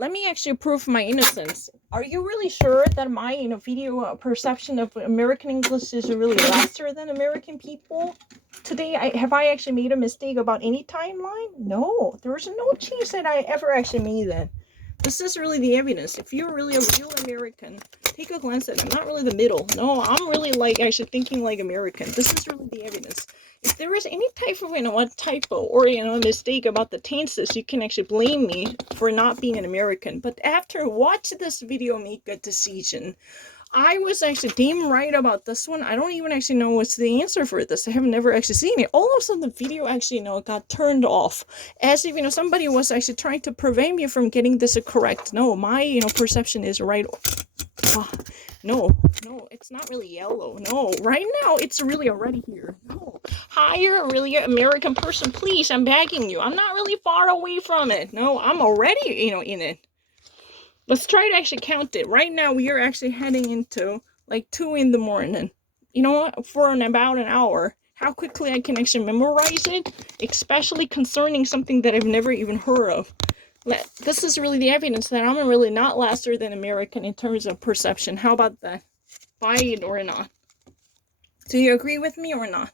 let me actually prove my innocence. Are you really sure that my video perception of American English is really lesser than American people? Today, have I actually made a mistake about any timeline? No, there's no chance that I ever actually made that. This is really the evidence. If you're really a real American, take a glance at it. I'm not really the middle. No, I'm really actually thinking like American. This is really the evidence. If there is any type of typo or mistake about the tenses, you can actually blame me for not being an American. But after watch this video, make a decision. I was actually damn right about this one. I don't even actually know what's the answer for this. I have never actually seen it. All of a sudden, the video actually, got turned off. As if, somebody was actually trying to prevent me from getting this correct. No, my, perception is right. No, it's not really yellow. No, right now, it's really already here. No. Hi, you're a really American person. Please, I'm begging you. I'm not really far away from it. No, I'm already, in it. Let's try to actually count it. Right now, we are actually heading into like 2 in the morning. You know what? For about an hour. How quickly I can actually memorize it, especially concerning something that I've never even heard of. This is really the evidence that I'm really not lesser than American in terms of perception. How about that? Buy it or not? Do you agree with me or not?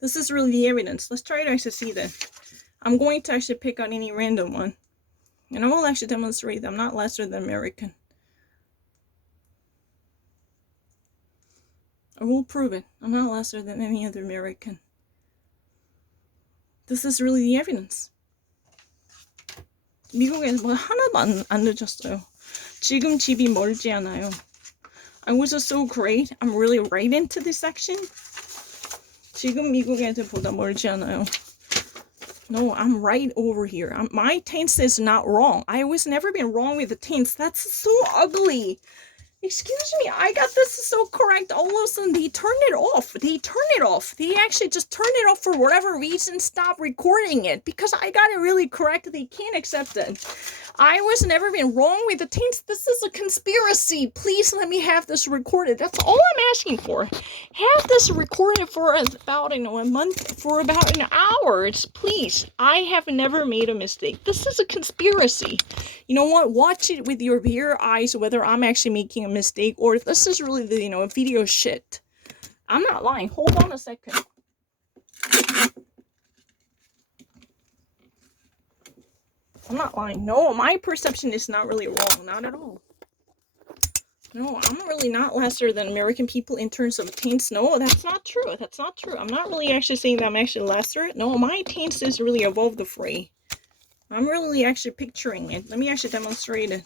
This is really the evidence. Let's try to actually see that. I'm going to actually pick on any random one. And I will actually demonstrate that I'm not lesser than American. I will prove it. I'm not lesser than any other American. This is really the evidence. 미국에서 뭐 하나도 안 늦었어요. 지금 집이 멀지 않아요. I was so great. I'm really right into this section. 지금 미국 애들보다 멀지 않아요. No, I'm right over here. My tense is not wrong. I was never been wrong with the tense. That's so ugly. Excuse me, I got this so correct. All of a sudden, they turned it off. They actually just turned it off for whatever reason, stop recording it. Because I got it really correct, they can't accept it. I was never been wrong with the tense. This is a conspiracy. Please let me have this recorded. That's all I'm asking for. Have this recorded for about, a month, for about an hour. Please. I have never made a mistake. This is a conspiracy. You know what? Watch it with your bare eyes, whether I'm actually making a mistake or this is really the, video shit. I'm not lying. Hold on a second. I'm not lying. No, my perception is not really wrong. Not at all. No, I'm really not lesser than American people in terms of tense. No, that's not true. That's not true. I'm not really actually saying that I'm actually lesser. No, my tense is really above the fray. I'm really actually picturing it. Let me actually demonstrate it.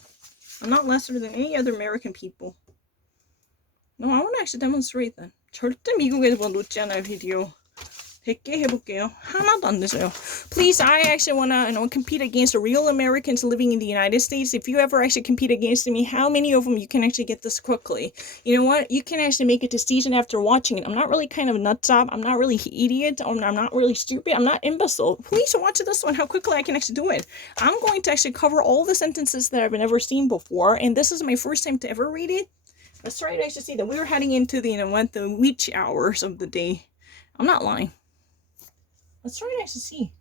I'm not lesser than any other American people. No, I want to actually demonstrate that. 절대 미국에서 놓지 않아요, 비디오. 100개 해볼게요. 하나도 안 늦어요. Please, I actually want to compete against real Americans living in the United States. If you ever actually compete against me, how many of them you can actually get this quickly? You know what? You can actually make a decision after watching it. I'm not really kind of a nutjob. I'm not really idiot. I'm not really stupid. I'm not imbecile. Please watch this one, how quickly I can actually do it. I'm going to actually cover all the sentences that I've never seen before, and this is my first time to ever read it. Let's try to actually see that we were heading into the, the witch hours of the day. I'm not lying. Let's try to actually see.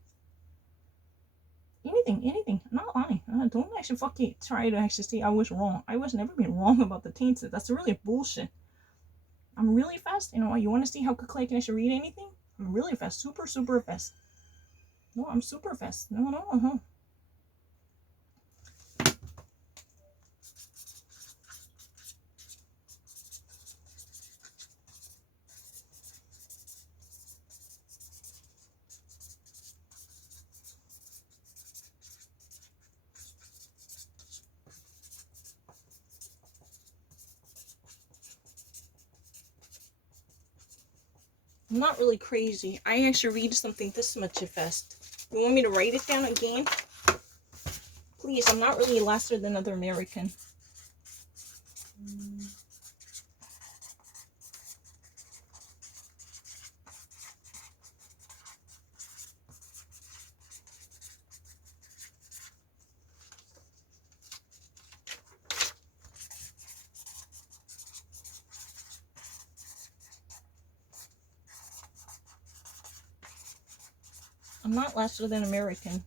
Anything. I'm not lying. Don't actually fucking try to actually see I was wrong. I was never been wrong about the tainted. That's really bullshit. I'm really fast. You want to see how quickly I can actually read anything? I'm really fast. Super, super fast. No, I'm super fast. No. I'm not really crazy. I actually read something this much fast. You want me to write it down again? Please, I'm not really lesser than other American. I'm not lesser than American.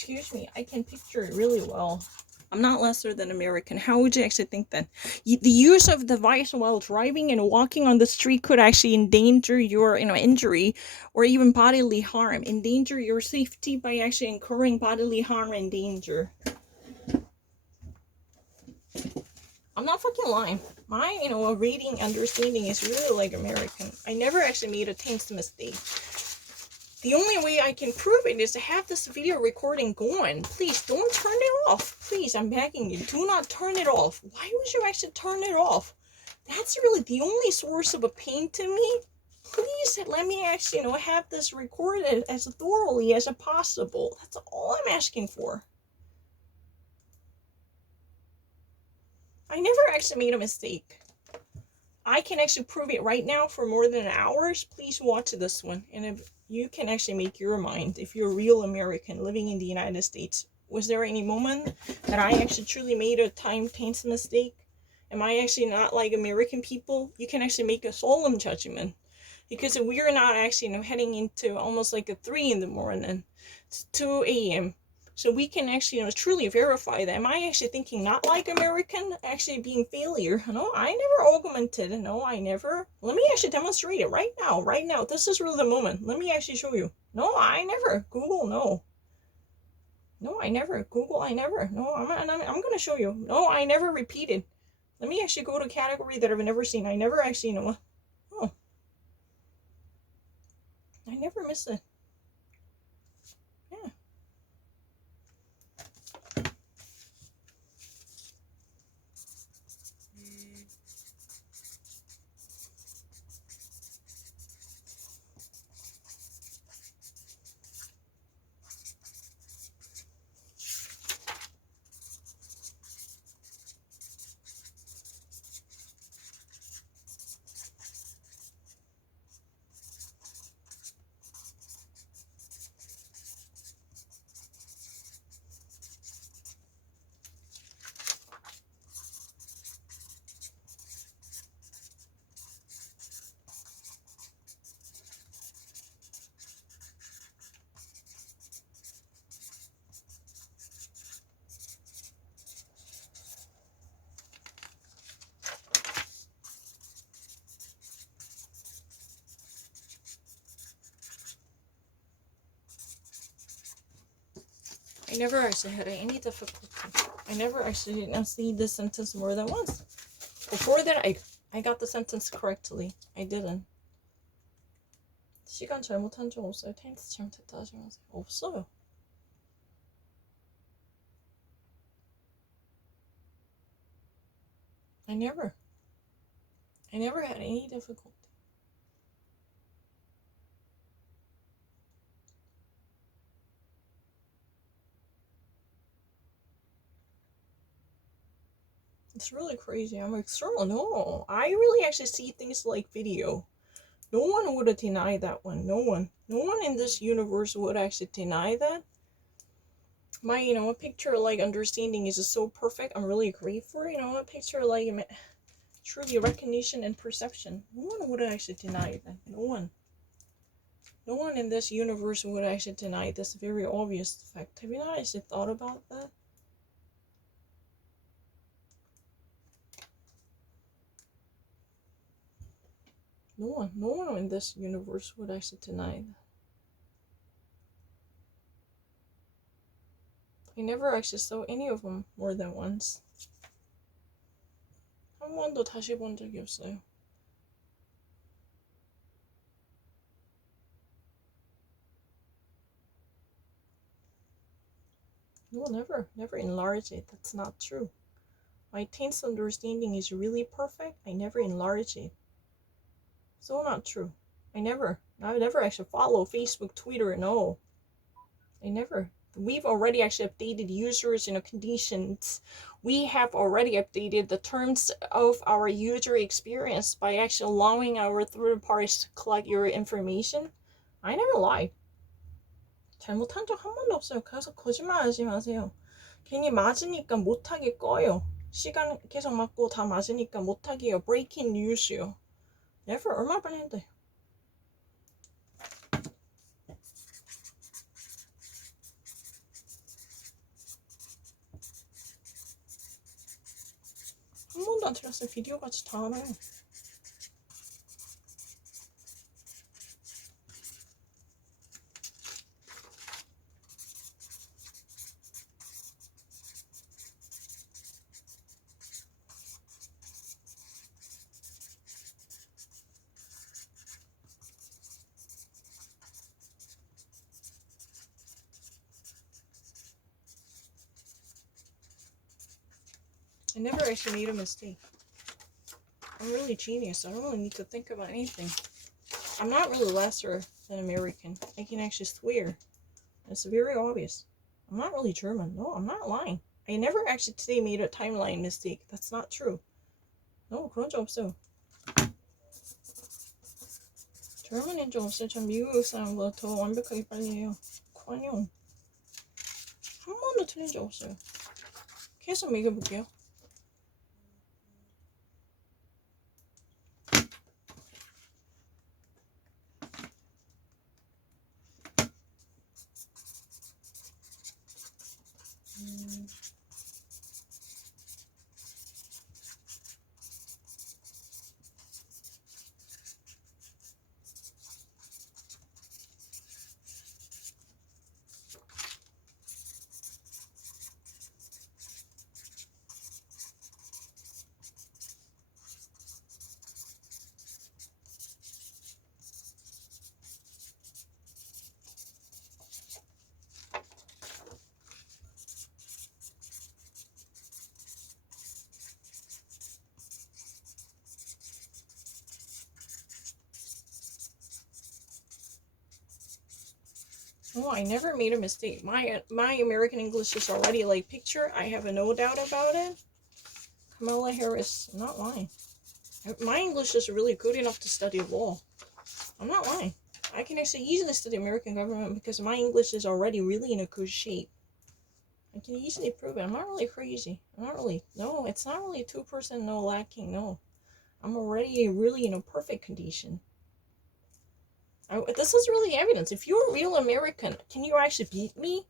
excuse me, I can picture it really well. I'm not lesser than American. How would you actually think then? The use of the device while driving and walking on the street could actually endanger your, injury or even bodily harm. Endanger your safety by actually incurring bodily harm and danger. I'm not fucking lying. My, reading understanding is really like American. I never actually made a tense mistake. The only way I can prove it is to have this video recording going. Please don't turn it off. Please, I'm begging you. Do not turn it off. Why would you actually turn it off? That's really the only source of a pain to me. Please let me actually, have this recorded as thoroughly as possible. That's all I'm asking for. I never actually made a mistake. I can actually prove it right now for more than hours. Please watch this one. And if you can actually make your mind, if you're a real American living in the United States, was there any moment that I actually truly made a time-tense mistake? Am I actually not like American people? You can actually make a solemn judgment. Because we are not actually, heading into almost like a 3 in the morning. It's 2 a.m. So we can actually, truly verify that. Am I actually thinking not like American, actually being failure? No, I never augmented. No, I never. Let me actually demonstrate it right now. Right now. This is really the moment. Let me actually show you. No, I never. Google, no. No, I never. Google, I never. No, I'm going to show you. No, I never repeated. Let me actually go to a category that I've never seen. I never actually, oh. I never miss it. Yeah. I never actually had any difficulty. I never actually didn't see this sentence more than once. Before that, I got the sentence correctly. I didn't. 시간 잘못한 적 없어요? 텐스 잘못했다 하지 마세요. 없어요. I never had any difficulty. It's really crazy. I'm like, sure, no. I really actually see things like video. No one would have denied that one. No one. No one in this universe would actually deny that. My, a picture like understanding is just so perfect. I'm really grateful. A picture like truly recognition and perception. No one would actually deny that. No one. No one in this universe would actually deny this very obvious fact. Have you not actually thought about that? No one in this universe would actually deny that. I never actually saw any of them more than once. 한 번도 다시 본 적이 없어요. No, never enlarge it. That's not true. My tense understanding is really perfect. I never enlarge it. So not true. I never actually follow Facebook, Twitter, no. I never. We've already actually updated users, conditions. We have already updated the terms of our user experience by actually allowing our third parties to collect your information. I never lied. 잘못한 적 한 번도 없어요. 계속 거짓말하지 마세요. 괜히 맞으니까 못하게 꺼요. 시간 계속 맞고 다 맞으니까 못하게요. Breaking news요. Never. 얼마 번 했는데. 한 번도 안 틀렸어요. 비디오 같이 다 알아요. I never actually made a mistake. I'm really genius. I don't really need to think about anything. I'm not really lesser than American. I can actually swear. It's very obvious. I'm not really German. No, I'm not lying. I never actually today made a timeline mistake. That's not true. No, 그런 적 없어요. 젊은인 적 없어요. 전 미국 사람보다 더 완벽하게 빨리 해요. 관용. 한 번도 틀린 적 없어요. 계속 매겨볼게요. No, I never made a mistake. My American English is already like picture. I have no doubt about it. Kamala Harris, I'm not lying. My English is really good enough to study law. I'm not lying. I can actually easily study American government because my English is already really in a good shape. I can easily prove it. I'm not really crazy. I'm not really. No, it's not really 2% no lacking. No. I'm already really in a perfect condition. This is really evidence. If you're a real American, can you actually beat me?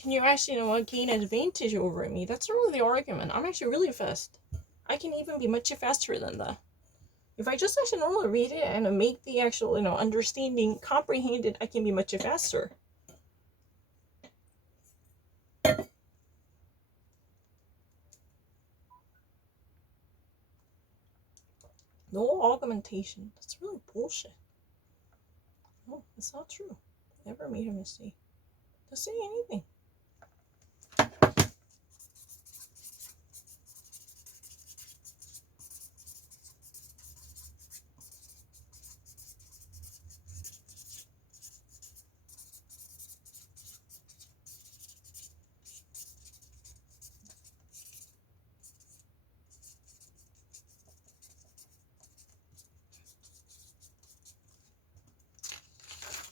Can you actually, gain advantage over me? That's really the argument. I'm actually really fast. I can even be much faster than that. If I just actually normally read it and make the actual, understanding, comprehend it, I can be much faster. No augmentation. That's really bullshit. No, that's not true. Never made a mistake. Don't say anything.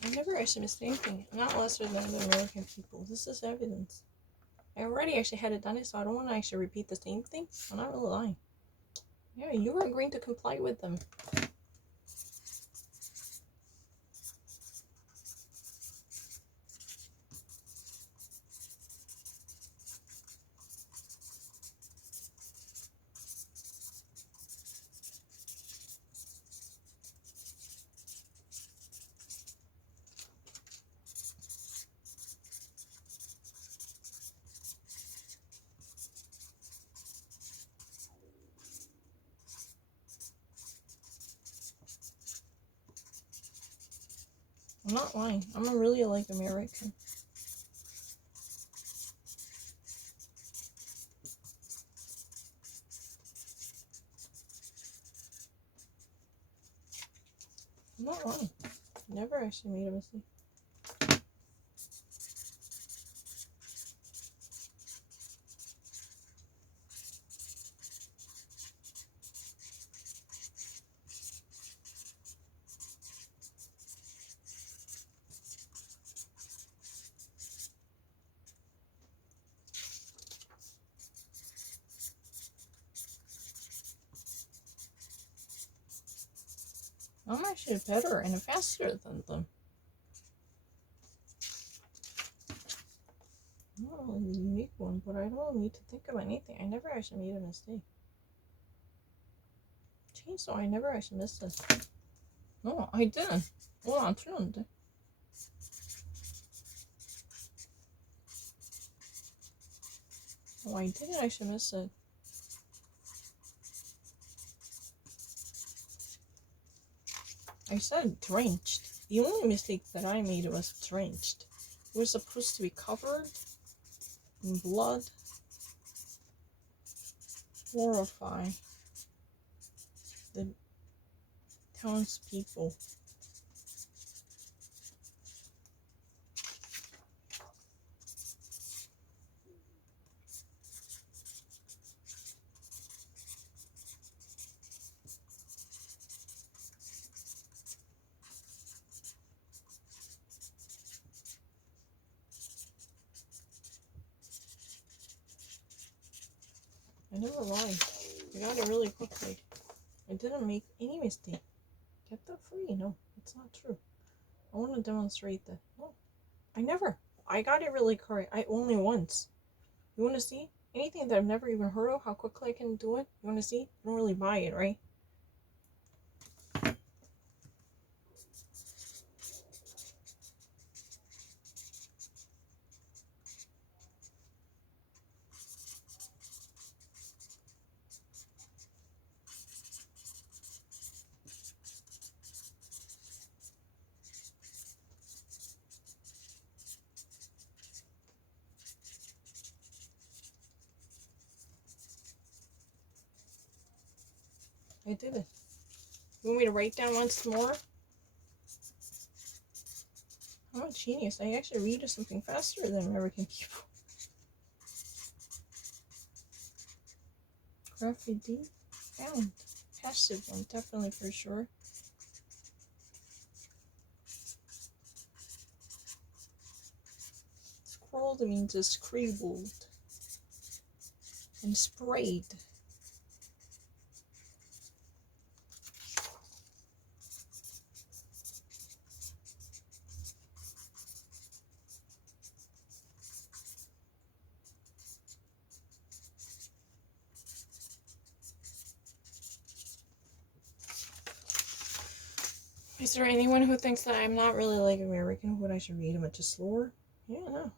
I never actually missed anything. I'm not lesser than the American people. This is evidence. I already actually had it done it, so I don't want to actually repeat the same thing. I'm not really lying. Yeah, you were agreeing to comply with them. I'm not lying. I'm a really like American. I'm not lying. Never actually made a mistake. I'm actually better and faster than them. I'm not really the unique one, but I don't need to think about anything. I never actually made a mistake. chainsaw. I never actually missed it. No, I didn't. 안 틀렸는데. Oh, I didn't actually miss it. I said drenched. The only mistake that I made was drenched. It was supposed to be covered in blood. Horrify the townspeople. I never lied. I got it really quickly. I didn't make any mistake. Get that free. No, it's not true. I want to demonstrate that. No, I never. I got it really correct. I only once. You want to see? Anything that I've never even heard of, how quickly I can do it? You want to see? You don't really buy it, right? I did it. You want me to write down once more? I'm a genius. I actually read something faster than American people. Graffiti found. Passive one, definitely for sure. Scrawled means it's scribbled and sprayed. Is there anyone who thinks that I'm not really like American? Would I should read them at just slower? Yeah, no.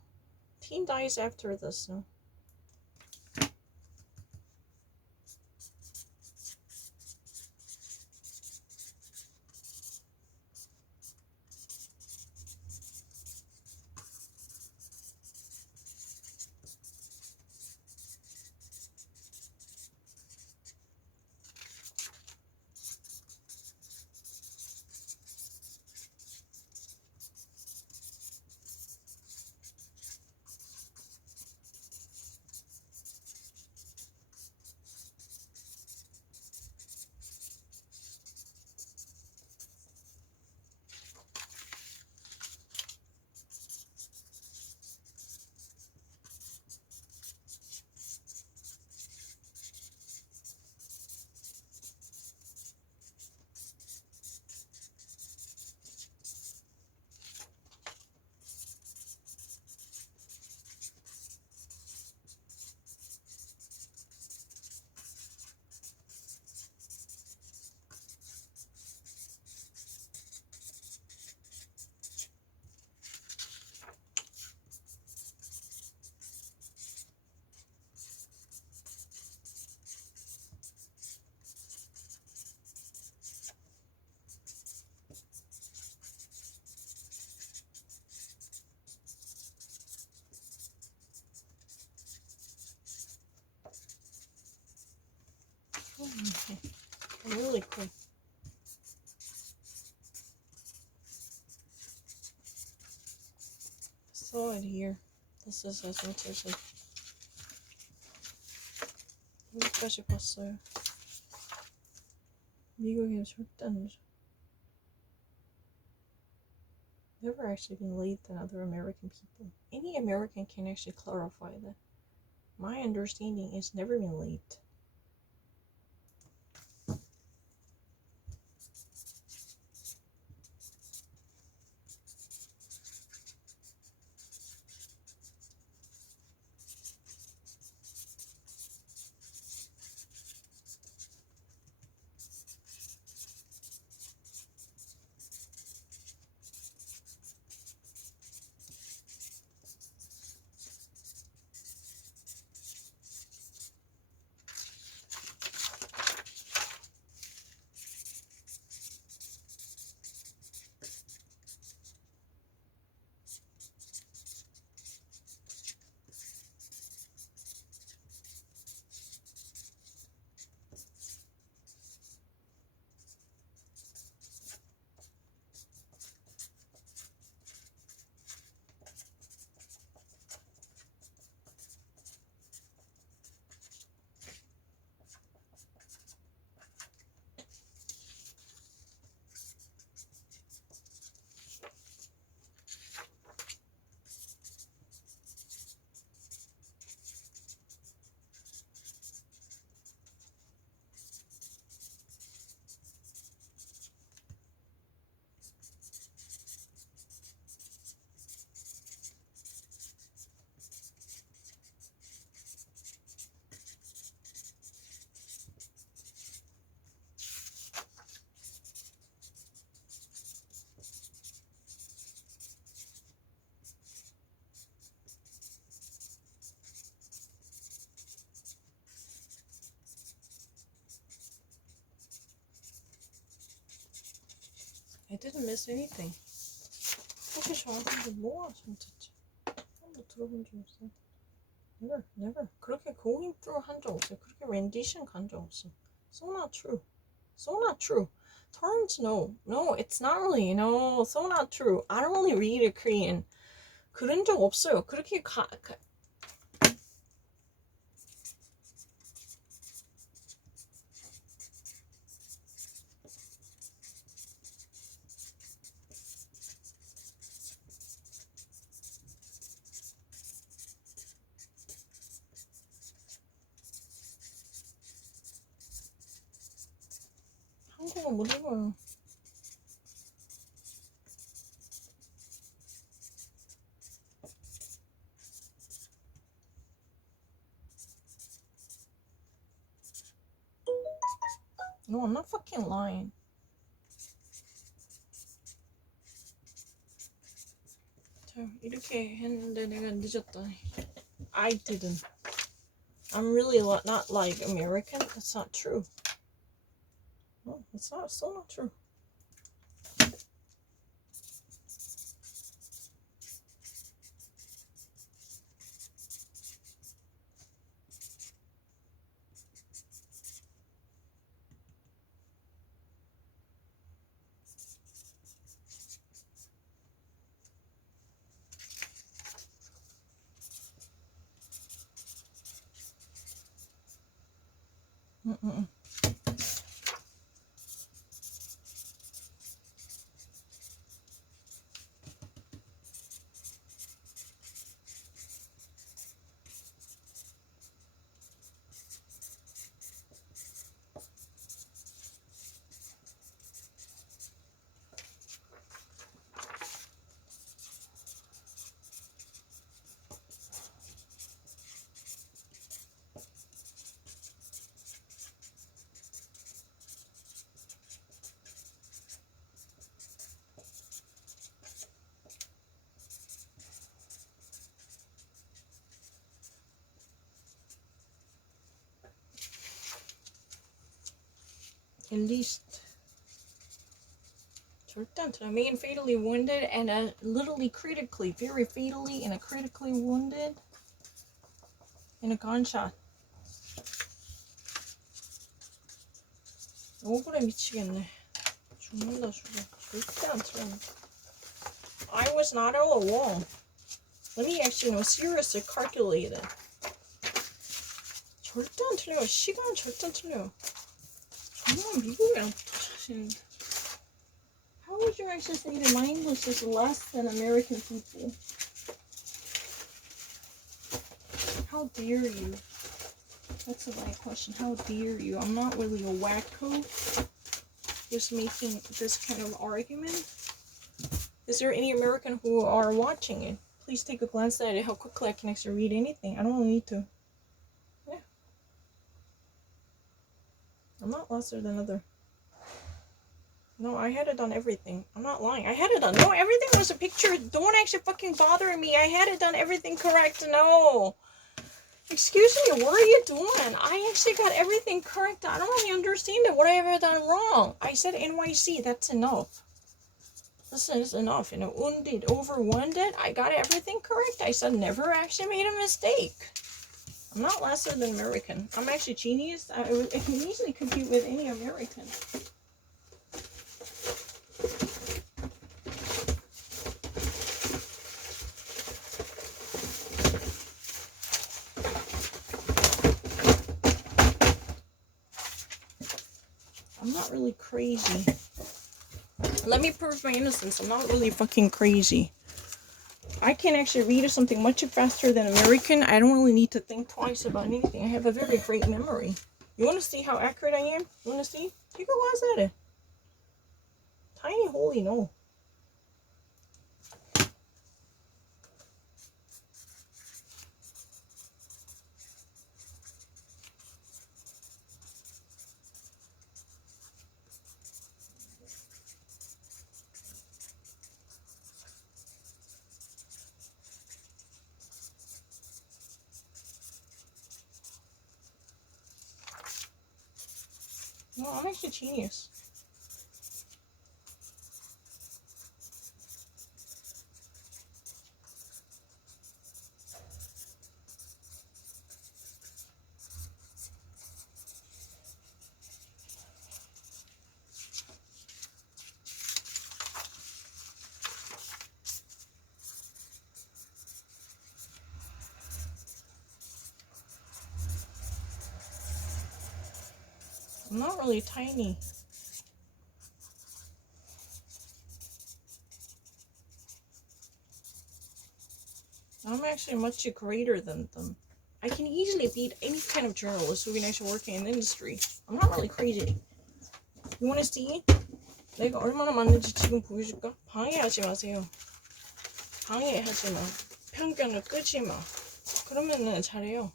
Teen dies after this, no. Okay. Really quick. Saw it here. This is as much as like. 여기까지 봤어요. 미국에 절대 안 줘. Never actually been late than other American people. Any American can actually clarify that. My understanding is never been late. I didn't miss anything. 그렇게 좋아하는데 뭐가 진짜지? 한번 들어본 적 없어. Never. 그렇게 going through 한 적 없어요. 그렇게 rendition 간 적 없어. So not true. So not true. Torrents, no. No, it's not really. No, so not true. I don't really read Korean. 그런 적 없어요. 그렇게 한국어 못 읽어요. No, I'm not fucking lying. 자, 이렇게 했는데 내가 늦었다니. I didn't. I'm really not like American. That's not true. No, it's not. Still not true. Mm-mm. At least. 절대 안 틀려. Main fatally wounded and literally critically, very fatally and critically wounded in a gunshot. 억울해 미치겠네. 죽는다 죽어. 절대 안 틀려. I was not all alone. Let me actually seriously calculate it. 절대 안 틀려. 시간 절대 안 틀려. 정말 미국이랑 붙어지는데. How would you actually say that my English is less than American people? How dare you? That's the right question. How dare you? I'm not really a wacko. Just making this kind of argument. Is there any American who are watching it? Please take a glance at it. How quickly I can actually read anything. I don't really need to. Yeah. I'm not lesser than other. No, I had it on everything. I'm not lying. I had it on. No, everything was a picture. Don't actually fucking bother me. I had it done everything correct. No. Excuse me, what are you doing? I actually got everything correct. I don't really understand it. What I ever done wrong? I said NYC. That's enough. This is enough. You know, wounded, over wounded. I got everything correct. I said never actually made a mistake. I'm not lesser than American. I'm actually genius. I can easily compete with any American. I'm not really crazy. Let me prove my innocence. I'm not really fucking crazy. I can actually read something much faster than American. I don't really need to think twice about anything. I have a very great memory. You want to see how accurate I am? You want to see? Take a glance at it. Tiny holy no. No, I'm actually genius. I'm not really tiny. I'm actually much greater than them. I can easily beat any kind of journalist who can actually work in the industry. I'm not really crazy. You wanna see? 내가 얼마나 많은지 지금 보여줄까? 방해하지 마세요. 방해하지 마. 편견을 끄지 마. 그러면은 잘해요.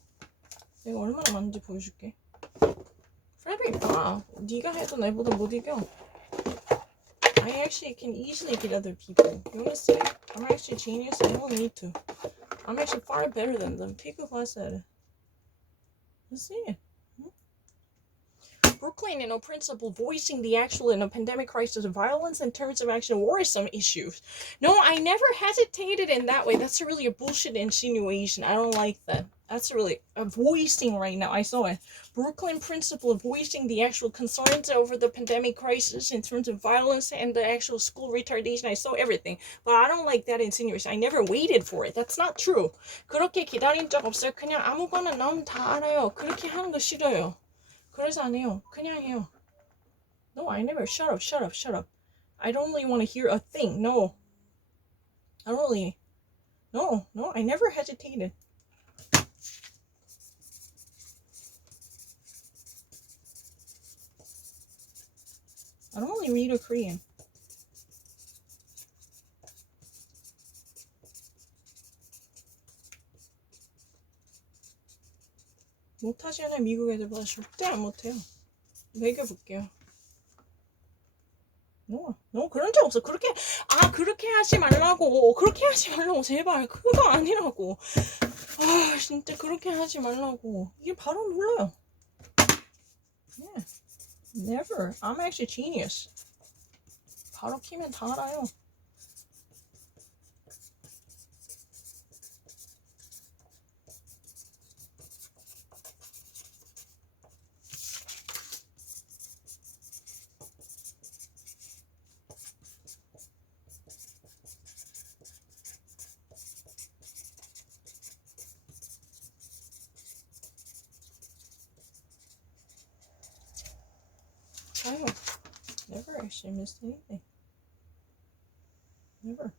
내가 얼마나 많은지 보여줄게. 프레비 봐. 네가 해도 나보다 못 이겨. I actually can easily beat other people. You wanna see? I'm actually genius. I don't need to. I'm actually far better than them. Take a class at it. Let's see it. Brooklyn, principle, voicing the actual, pandemic crisis of violence in terms of actual worrisome issues. No, I never hesitated in that way. That's really a bullshit insinuation. I don't like that. That's really a voicing right now. I saw it. Brooklyn principle, voicing the actual concerns over the pandemic crisis in terms of violence and the actual school retardation. I saw everything. But I don't like that insinuation. I never waited for it. That's not true. 그렇게 기다린 적 없어요. 그냥 아무거나 나오면 다 알아요. 그렇게 하는 거 싫어요. 그래서 안 해요. 그냥 해요. No, I never. Shut up. I don't really want to hear a thing. No. I don't really. No, I never hesitated. I don't really read a Korean. 못하지 않아요. 미국 애들보다 절대 안 못해요. 매겨볼게요. No, 그런 적 없어. 그렇게 하지 말라고. 제발. 그거 아니라고. 진짜 그렇게 하지 말라고. 이게 바로 눌러요. Yeah. Never. I'm actually genius. 바로 키면 다 알아요. I never actually missed anything. Never.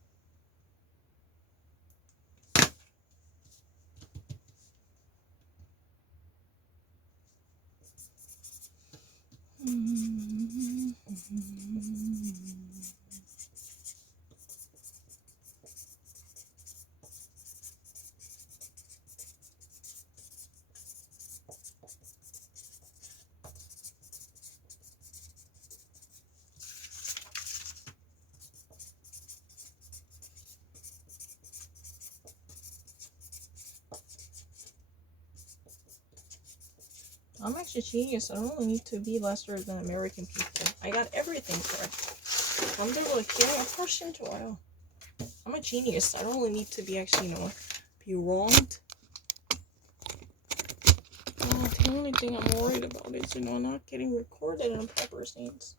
I'm actually genius. I don't really need to be lesser than American people. I got everything correct. 남들보다 기회가 훨씬 좋아요. I'm a genius. I don't really need to be actually, be wronged. The only thing I'm worried about is, not getting recorded on Pepper Saints.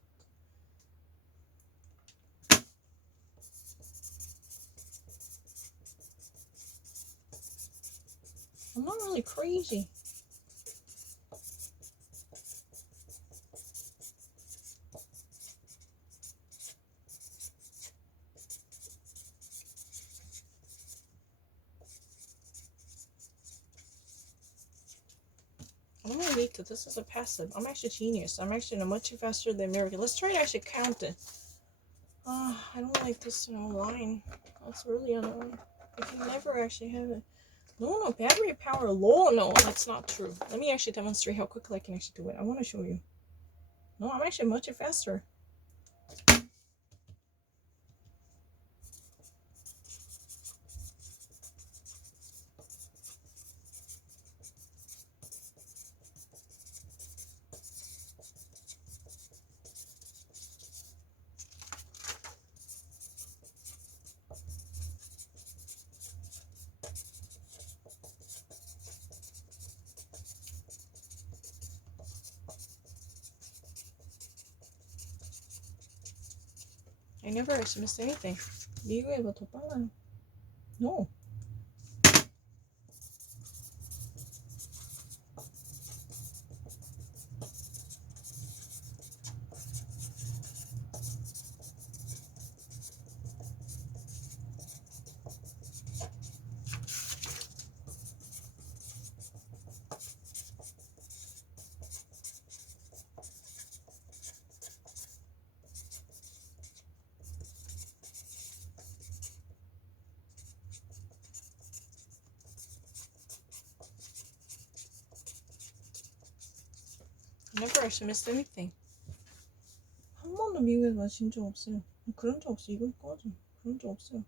I'm not really crazy. I don't really need to. This is a passive. I'm actually genius. I'm actually much faster than American. Let's try to actually count it. I don't like this line. That's really annoying. I can never actually have it. No, battery power low. No, that's not true. Let me actually demonstrate how quickly I can actually do it. I want to show you. No, I'm actually much faster. I never actually missed anything. 미국에보다 더 빨라요. No. never actually missed anything. 한 번도 미국에서 마신 적 없어요. 그런 적 없어. 이거 꺼져. 그런 적 없어요.